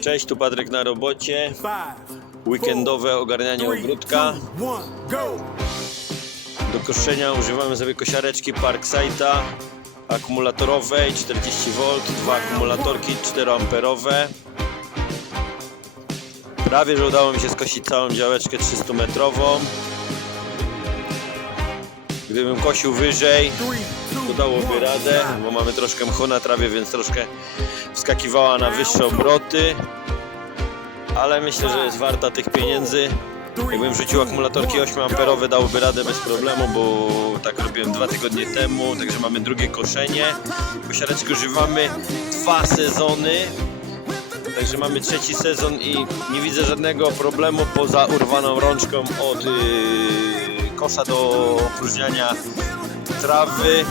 Cześć, tu Patryk na robocie. Weekendowe ogarnianie ogródka. Do koszenia używamy sobie kosiareczki Parksite'a akumulatorowej 40V, dwa akumulatorki 4A. Prawie, że udało mi się skosić całą działeczkę 300 metrową. Gdybym kosił wyżej, to dałoby radę, bo mamy troszkę mchu na trawie, więc troszkę wskakiwała na wyższe obroty. Ale myślę, że jest warta tych pieniędzy. Jakbym rzucił akumulatorki 8 amperowe dałoby radę bez problemu, bo tak robiłem dwa tygodnie temu, także mamy drugie koszenie. Kosiareczki używamy dwa sezony, także mamy trzeci sezon i nie widzę żadnego problemu poza urwaną rączką od yy, kosza do opróżniania trawy.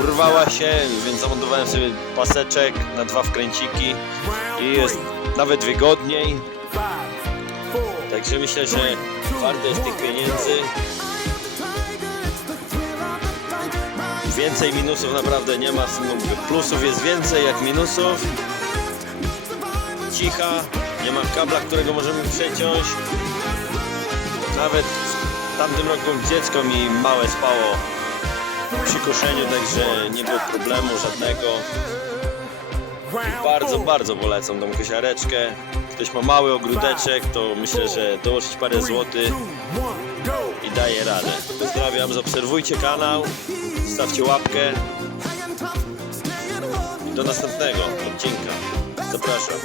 Urwała się, więc zamontowałem sobie paseczek na dwa wkręciki i jest nawet wygodniej. Także myślę, że warte jest tych pieniędzy. Więcej minusów naprawdę nie ma. Plusów jest więcej jak minusów. Cicha, nie ma kabla, którego możemy przeciąć. Nawet tamtym roku dziecko mi małe spało przy koszeniu, także nie było problemu żadnego. round Bardzo, bardzo polecam tą kosiareczkę. Ktoś ma mały ogródeczek, to myślę, że dołożyć parę złotych i daje radę. Pozdrawiam, zaobserwujcie kanał, stawcie łapkę. I do następnego odcinka. Zapraszam.